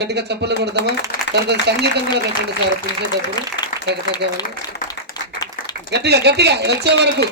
గట్టిగా చప్పలు కొడతామా? కొంచెం సంగీతం కూడా కట్టండి సార్ పిలిచేటప్పుడు గట్టిగా గట్టిగా వచ్చే వరకు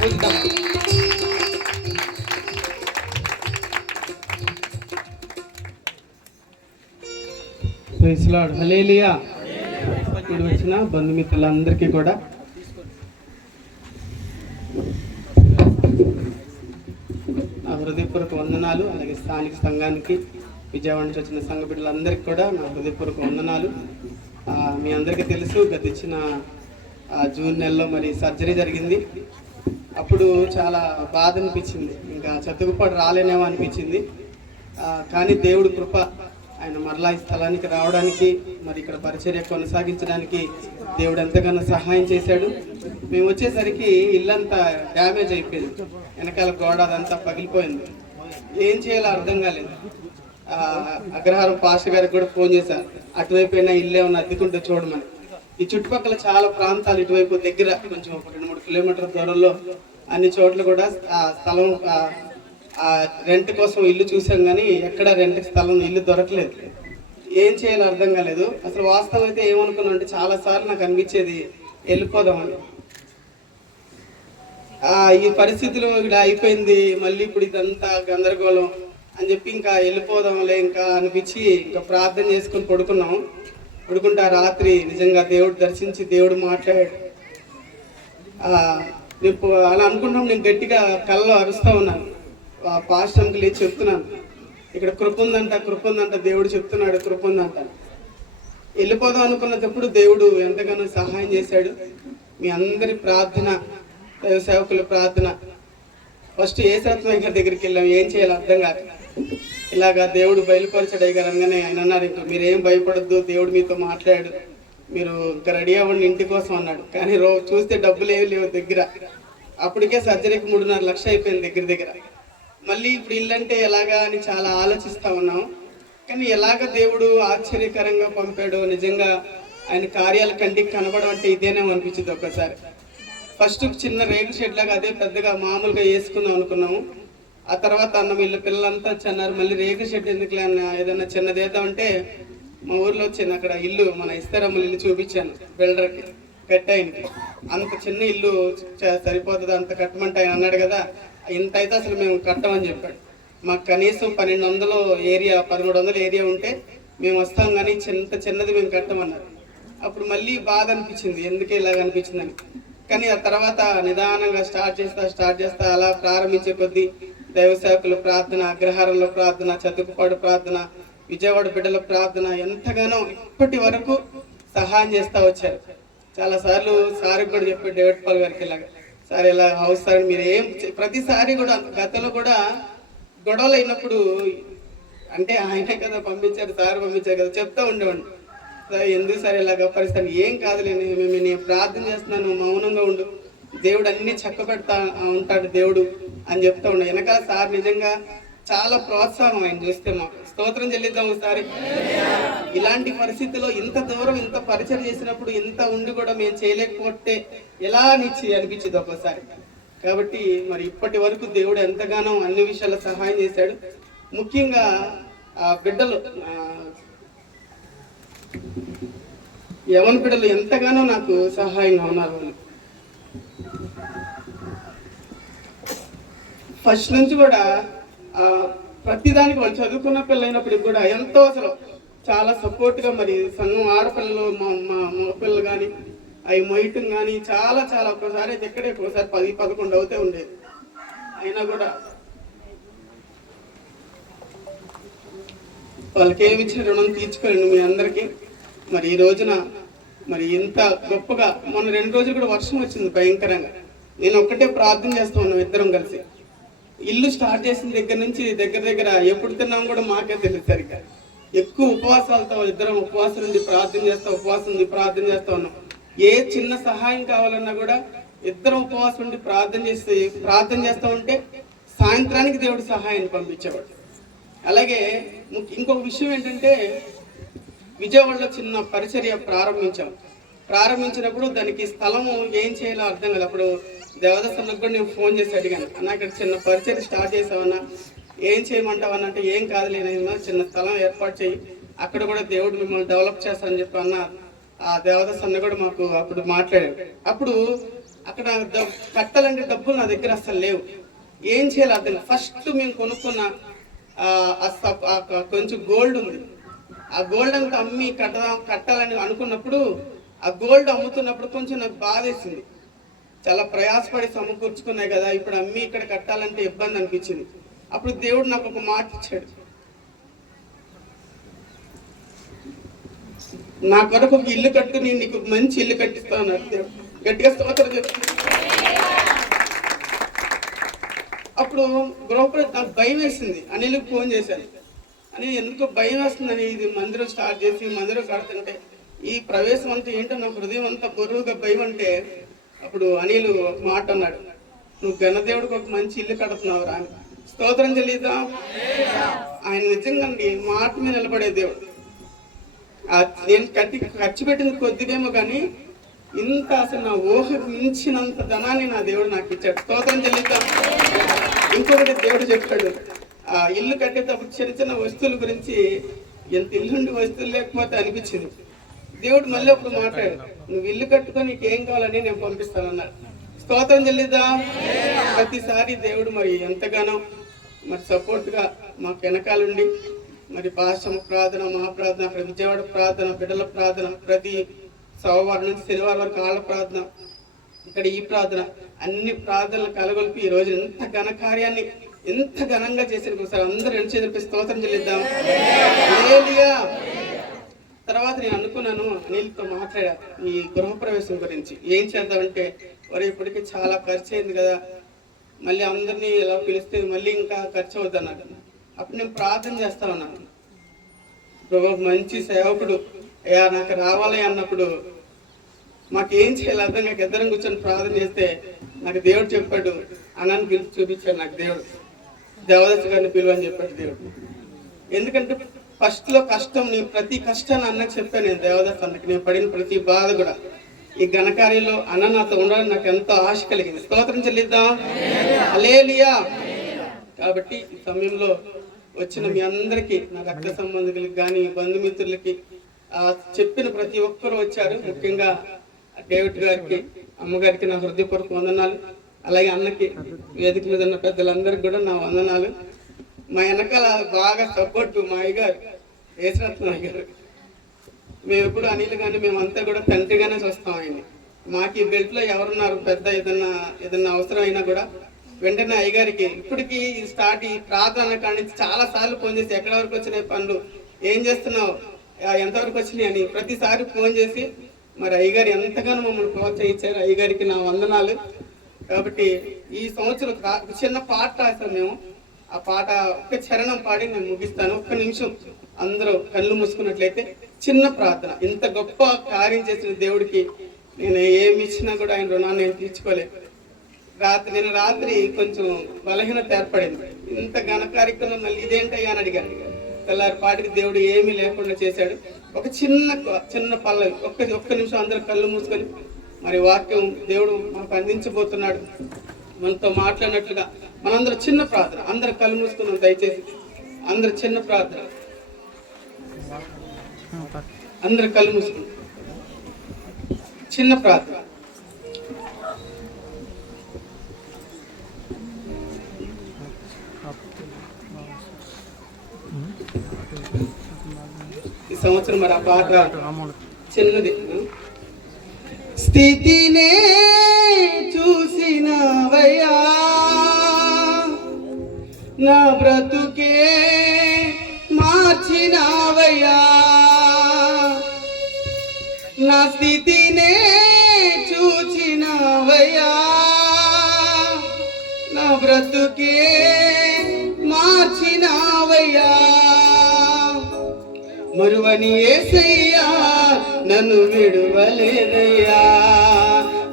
చూద్దాం. ప్రైజ్ లార్డ్, హల్లెలూయా. ఇప్పుడు వచ్చిన బంధుమిత్రులందరికీ కూడా నా హృదయపూర్వక వందనాలు. అలాగే స్థానిక సంఘానికి, విజయవాడ నుంచి వచ్చిన సంఘ బిడ్డలందరికీ కూడా నా హృదయపూర్వక వందనాలు. మీ అందరికీ తెలుసు, గతించిన జూన్ నెలలో మరి సర్జరీ జరిగింది. అప్పుడు చాలా బాధ అనిపించింది, ఇంకా చతుకుపాటు రాలేనేమో అనిపించింది. కానీ దేవుడు కృప, ఆయన మరలా ఈ స్థలానికి రావడానికి, మరి ఇక్కడ పరిచర్య కొనసాగించడానికి దేవుడు ఎంతగానో సహాయం చేశాడు. మేము వచ్చేసరికి ఇల్లంతా డ్యామేజ్ అయిపోయింది, వెనకాల గోడ అదంతా పగిలిపోయింది. ఏం చేయాలో అర్థం కాలేదు. అగ్రహారం పాస్టర్ గారికి కూడా ఫోన్ చేశారు, అటువైపు అయినా ఇల్లు ఏమన్నా అద్దెకుంటే చూడమని. ఈ చుట్టుపక్కల చాలా ప్రాంతాలు ఇటువైపు దగ్గర కొంచెం 2-3 కిలోమీటర్ల దూరంలో అన్ని చోట్ల కూడా ఆ స్థలం రెంట్ కోసం ఇల్లు చూసాం, కానీ ఎక్కడ రెంట్ స్థలం ఇల్లు దొరకలేదు. ఏం చేయాలో అర్థం కాలేదు. అసలు వాస్తవం అయితే ఏమనుకున్నా అంటే, చాలాసార్లు నాకు అనిపించేది వెళ్ళిపోదామని. ఈ పరిస్థితిలో ఇక్కడ అయిపోయింది, మళ్ళీ ఇప్పుడు ఇదంతా గందరగోళం అని చెప్పి ఇంకా వెళ్ళిపోదాంలే ఇంకా అనిపించి ఇంకా ప్రార్థన చేసుకుని పడుకుంటే ఆ రాత్రి నిజంగా దేవుడు దర్శించి దేవుడు మాట్లాడాడు. అలా అనుకుంటాం. నేను గట్టిగా కళ్ళలో అరుస్తూ ఉన్నాను, పాస్టర్కి లేచి చెప్తున్నాను, ఇక్కడ కృప ఉందంట దేవుడు చెప్తున్నాడు, కృప ఉందంట. వెళ్ళిపోదాం అనుకున్నప్పుడు దేవుడు ఎంతగానో సహాయం చేశాడు. మీ అందరి ప్రార్థన, దైవ సేవకుల ప్రార్థన. ఫస్ట్ యేసరత్నయ్య గారి దగ్గరికి వెళ్ళాం, ఏం చేయాలో అర్థం కాక. ఇలాగా దేవుడు బయలుపరిచాడు అయ్య గారు అనగానే ఆయన అన్నారు, ఇంకా మీరేం భయపడద్దు, దేవుడు మీతో మాట్లాడాడు, మీరు ఇంకా రెడీ అవ్వండి ఇంటి కోసం అన్నాడు. కానీ చూస్తే డబ్బులు ఏమి లేవు దగ్గర. అప్పటికే సర్జరీకి 3.5 లక్షలు అయిపోయింది దగ్గర. మళ్ళీ ఇప్పుడు ఇల్లంటే ఎలాగా అని చాలా ఆలోచిస్తూ ఉన్నాం. కానీ ఎలాగ దేవుడు ఆశ్చర్యకరంగా పంపాడు. నిజంగా ఆయన కార్యాలు కంటికి కనబడం అంటే ఇదేనేమో అనిపించింది ఒక్కసారి. ఫస్ట్ చిన్న రేగు షెడ్ లాగా అదే పెద్దగా మామూలుగా వేసుకుందాం అనుకున్నాము. ఆ తర్వాత అన్నం వీళ్ళ పిల్లలంతా వచ్చన్నారు, మళ్ళీ రేగు షెడ్ ఎందుకులే అన్న, ఏదన్నా చిన్నదేద్దామంటే మా ఊర్లో వచ్చింది అక్కడ ఇల్లు, మన ఇస్తారమ్మల ఇల్లు చూపించాను బిల్డర్కి, కట్టాయనకి. అంత చిన్న ఇల్లు సరిపోతుంది, అంత కట్టమంటే ఆయన అన్నాడు కదా, ఇంత అయితే అసలు మేము కట్టమని చెప్పాడు. మాకు కనీసం 1200 ఏరియా 1300 ఏరియా ఉంటే మేము వస్తాం, కానీ చిన్నది మేము కట్టమన్నారు. అప్పుడు మళ్ళీ బాధ అనిపించింది, ఎందుకే ఇలాగ అనిపించిందని. కానీ ఆ తర్వాత నిదానంగా స్టార్ట్ చేస్తా అలా ప్రారంభించే కొద్దీ దైవ సేవకుల ప్రార్థన, అగ్రహారంలో ప్రార్థన, చతుకుపాడు ప్రార్థన, విజయవాడ బిడ్డల ప్రార్థన ఎంతగానో ఇప్పటి వరకు సహాయం చేస్తూ వచ్చారు. చాలాసార్లు సార్కి కూడా చెప్పాడు, డేవిడ్ పాల్ గారికి, ఇలాగ సార్ ఇలా హౌస్ సార్ మీరు ఏం ప్రతిసారి కూడా గతంలో కూడా గొడవలు అయినప్పుడు అంటే ఆయనే కదా పంపించారు, సార్ పంపించారు కదా, చెప్తూ ఉండేవాడిని, సార్ ఎందుకు సార్ ఇలాగ పరిస్థితి, ఏం కాదులేని నేను ప్రార్థన చేస్తున్నాను, మౌనంగా ఉండు, దేవుడు అన్ని చక్కబెడతా ఉంటాడు దేవుడు అని చెప్తూ ఉండే. వెనకాల సార్ నిజంగా చాలా ప్రోత్సాహం ఆయన చూస్తే మాకు. స్తోత్రం చెల్లిద్దాం ఒకసారి. ఇలాంటి పరిస్థితుల్లో ఇంత దూరం ఇంత పరిచయం చేసినప్పుడు ఇంత ఉండి కూడా మేము చేయలేకపోతే ఎలా అనిపించింది ఒక్కోసారి. కాబట్టి మరి ఇప్పటి వరకు దేవుడు ఎంతగానో అన్ని విషయాల్లో సహాయం చేశాడు. ముఖ్యంగా ఆ బిడ్డలు, యవన బిడ్డలు ఎంతగానో నాకు సహాయంగా ఉన్నారు. వాళ్ళు ఫస్ట్ నుంచి కూడా ప్రతిదానికి వాళ్ళు చదువుకున్న పిల్లలైనప్పటికి కూడా ఎంతో అసలు చాలా సపోర్ట్గా, మరి సంఘం ఆడపిల్లలు మా పిల్లలు కానీ అవి మొయ్యటం కానీ చాలా ఒక్కసారి అయితే ఎక్కడే ఒకసారి 10-11 అవుతే ఉండేది. అయినా కూడా వాళ్ళకి ఏమి ఇచ్చిన రుణం తీర్చుకోలేండి మీ అందరికీ. మరి ఈ రోజున మరి ఇంత గొప్పగా, మొన్న 2 రోజులు కూడా వర్షం వచ్చింది భయంకరంగా. నేను ఒక్కటే ప్రార్థన చేస్తూ ఉన్నాం ఇద్దరం కలిసి. ఇల్లు స్టార్ట్ చేసిన దగ్గర నుంచి దగ్గర ఎప్పుడు తిన్నాం కూడా మాకే తెలియదు సరిగ్గా. ఎక్కువ ఉపవాసాలతో ఇద్దరం ఉపవాసం నుండి ప్రార్థన చేస్తూ ఉన్నాం. ఏ చిన్న సహాయం కావాలన్నా కూడా ఇద్దరం ఉపవాసం నుండి ప్రార్థన చేస్తూ ఉంటే సాయంత్రానికి దేవుడు సహాయాన్ని పంపించేవాడు. అలాగే ఇంకొక విషయం ఏంటంటే, విజయవాడలో చిన్న పరిచర్య ప్రారంభించినప్పుడు దానికి స్థలము ఏం చేయాలో అర్థం కాదు. అప్పుడు దేవదాస్ అన్నకు కూడా నేను ఫోన్ చేసి అడిగాను, అన్న ఇక్కడ చిన్న పరిచర్య స్టార్ట్ చేసామన్నా, ఏం చేయమంటావు అని అంటే, ఏం కాదులేనైనా చిన్న స్థలం ఏర్పాటు చేయి, అక్కడ కూడా దేవుడు మిమ్మల్ని డెవలప్ చేస్తారని చెప్పి అన్న ఆ దేవదాస్ అన్న కూడా మాకు అప్పుడు మాట్లాడాడు. అప్పుడు అక్కడ కట్టాలంటే డబ్బులు నా దగ్గర అసలు లేవు, ఏం చేయాలి అర్థం. ఫస్ట్ మేము కొనుక్కున్న కొంచెం గోల్డ్ ఉంది, ఆ గోల్డ్ అంతా అమ్మి కట్టాలని అనుకున్నప్పుడు ఆ గోల్డ్ అమ్ముతున్నప్పుడు కొంచెం నాకు బాధేసింది. చాలా ప్రయాసపడి సమకూర్చుకున్నాయి కదా, ఇప్పుడు అమ్మి ఇక్కడ కట్టాలంటే ఇబ్బంది అనిపించింది. అప్పుడు దేవుడు నాకు ఒక మాట ఇచ్చాడు, నా కొరకు ఒక ఇల్లు కట్టు, నేను నీకు మంచి ఇల్లు కట్టిస్తా అన్నాడు దేవుడు. గట్టిగా స్తోత్రం చెప్తాను. అప్పుడు గృహప్రవేశం నాకు భయం వేసింది. అనిల్కి ఫోన్ చేశాను, అని ఎందుకు భయం వేస్తుందని, ఇది మందిరం స్టార్ట్ చేసి మందిరం కడుతుంటే ఈ ప్రవేశం అంతా ఏంటో నా హృదయం అంతా బరువుగా భయం అంటే, అప్పుడు అనిల్ ఒక మాట అన్నాడు, నువ్వు ఘనదేవుడికి ఒక మంచి ఇల్లు కడుతున్నావు రా అని. స్తోత్రం చెల్లిద్దాం. ఆయన నిజంగా మాట మీద నిలబడే దేవుడు. నేను ఖర్చు పెట్టింది కొద్దిగేమో కానీ ఇంత అసలు నా ఊహ మించినంత ధనాన్ని నా దేవుడు నాకు ఇచ్చాడు. స్తోత్రం చెల్లిద్దాం. ఇంకొకటి దేవుడు చెప్పాడు, ఆ ఇల్లు కట్టేటప్పుడు చిన్న చిన్న వస్తువుల గురించి, ఎంత ఇల్లుండి వస్తువులు లేకపోతే అనిపించింది. దేవుడు మళ్ళీ అప్పుడు మాట్లాడు, నువ్వు ఇల్లు కట్టుకొని నీకేం కావాలని నేను పంపిస్తానన్నాడు. స్తోత్రం చెల్లిద్దాం. ప్రతిసారి దేవుడు మరి ఎంతగానో మరి సపోర్ట్గా మాకు వెనకాలండి, మరి పాశ్చమ ప్రార్థన, మహాప్రార్థన, అక్కడ విజయవాడ ప్రార్థన, బిడ్డల ప్రార్థన, ప్రతి సోమవారం నుంచి శనివారం వరకు ఆళ్ళ ప్రార్థన, ఇక్కడ ఈ ప్రార్థన, అన్ని ప్రార్థనలు కలగొలిపి ఈ రోజు ఎంత ఘన కార్యాన్ని ఎంత ఘనంగా చేసిన సార్ అందరూ రెండు చేతులపై స్తోత్రం చెల్లిద్దాం. హల్లెలూయా. తర్వాత నేను అనుకున్నాను, అనిల్తో మాట్లాడా ఈ గృహప్రవేశం గురించి ఏం చేద్దామంటే, మరి ఇప్పటికీ చాలా ఖర్చు అయింది కదా, మళ్ళీ అందరినీ ఎలా పిలిస్తే మళ్ళీ ఇంకా ఖర్చు అవుతుంది అన్నట్టు. అప్పుడు నేను ప్రార్థన చేస్తా ఉన్నాను, మంచి సేవకుడు అయ్యా నాకు రావాలి అన్నప్పుడు మాకేం చేయాలి అర్థం కాక ఇద్దరం కూర్చొని ప్రార్థన చేస్తే నాకు దేవుడు చెప్పాడు, అన్నని పిలిచి చూపించాడు నాకు దేవుడు, దేవదాస్ గారిని పిలువని చెప్పాడు దేవుడు. ఎందుకంటే ఫస్ట్ లో కష్టం, నేను ప్రతి కష్టాన్ని అన్నకు చెప్పాను. నేను దేవదాస్ అన్నకి నేను పడిన ప్రతి బాధ కూడా ఈ ఘనకార్యంలో అన్న నాతో ఉండాలని నాకు ఎంతో ఆశ కలిగింది. స్తోత్రం చెల్లిద్దాం. హల్లెలూయా. కాబట్టి ఈ సమయంలో వచ్చిన మీ అందరికీ, నా రక్త సంబంధికులకి కానీ బంధుమిత్రులకి చెప్పిన ప్రతి ఒక్కరు వచ్చారు. ముఖ్యంగా డేవిడ్ గారికి, అమ్మగారికి నా హృదయపూర్వక వందనాలు. అలాగే అన్నకి, వేదిక మీద ఉన్న పెద్దలందరికీ కూడా నా వందనాలు. మా వెనకాల బాగా సపోర్టు మా అయ్యగారు, యేసరత్న అయ్యగారు. మేము ఎప్పుడు అనిల్ కానీ మేమంతా కూడా తండ్రిగానే చూస్తాం ఆయన్ని. మాకు ఈ బెల్ట్లో ఎవరున్నారు పెద్ద ఏదన్నా అవసరం అయినా కూడా వెంటనే అయ్యగారికి, ఇప్పటికీ స్టార్ట్ ఈ ప్రార్థన కాడి నుంచి చాలా సార్లు ఫోన్ చేసి ఎక్కడి వరకు వచ్చినాయి పనులు, ఏం చేస్తున్నావు, ఎంతవరకు వచ్చినాయి అని ప్రతిసారి ఫోన్ చేసి మరి అయ్యగారు ఎంతగానో మమ్మల్ని ప్రోత్సహించారు. అయ్యగారికి నా వందనాలు. కాబట్టి ఈ సంవత్సరం చిన్న పాట రాసాం మేము. ఆ పాట ఒక్క చరణం పాడి నేను ముగిస్తాను. ఒక్క నిమిషం అందరూ కళ్ళు మూసుకున్నట్లయితే చిన్న ప్రార్థన. ఇంత గొప్ప కార్యం చేసిన దేవుడికి నేను ఏమి ఇచ్చినా కూడా ఆయన రుణాన్ని నేను తీర్చుకోలేదు. నేను రాత్రి కొంచెం బలహీనత ఏర్పడింది. ఇంత ఘన కార్యక్రమం మళ్ళీ ఇదేంటయ్యా అని అడిగాను. తెల్లారి పాటికి దేవుడు ఏమీ లేకుండా చేశాడు. ఒక చిన్న పల్లవి ఒక్క నిమిషం అందరూ కళ్ళు మూసుకొని మరి వాక్యం దేవుడు మనకు అందించబోతున్నాడు, మనతో మాట్లాడినట్లుగా మనందరూ చిన్న ప్రార్థన. అందరూ కళ్ళు మూసుకున్నాం దయచేసి. అందరూ చిన్న ప్రార్థన, అందరు కళ్ళు మూసుకున్నాం చిన్న ప్రార్థన. ఈ సంవత్సరం మరి ఆ పాట చిన్నది. స్థితినే చూసినవయ్యా, నా బ్రతుకే మార్చినవయ్యా, నా స్థితినే చూచినవయ్యా, నా బ్రతుకే మార్చినవయ్యా. మరువని యేసయ్యా నన్ను విడువలేదయ్యా,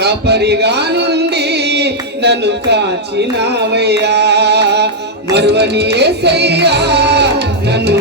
కాపరిగా నుండి నన్ను కాచినావయ్యా. మరువని యేసయ్యా నన్ను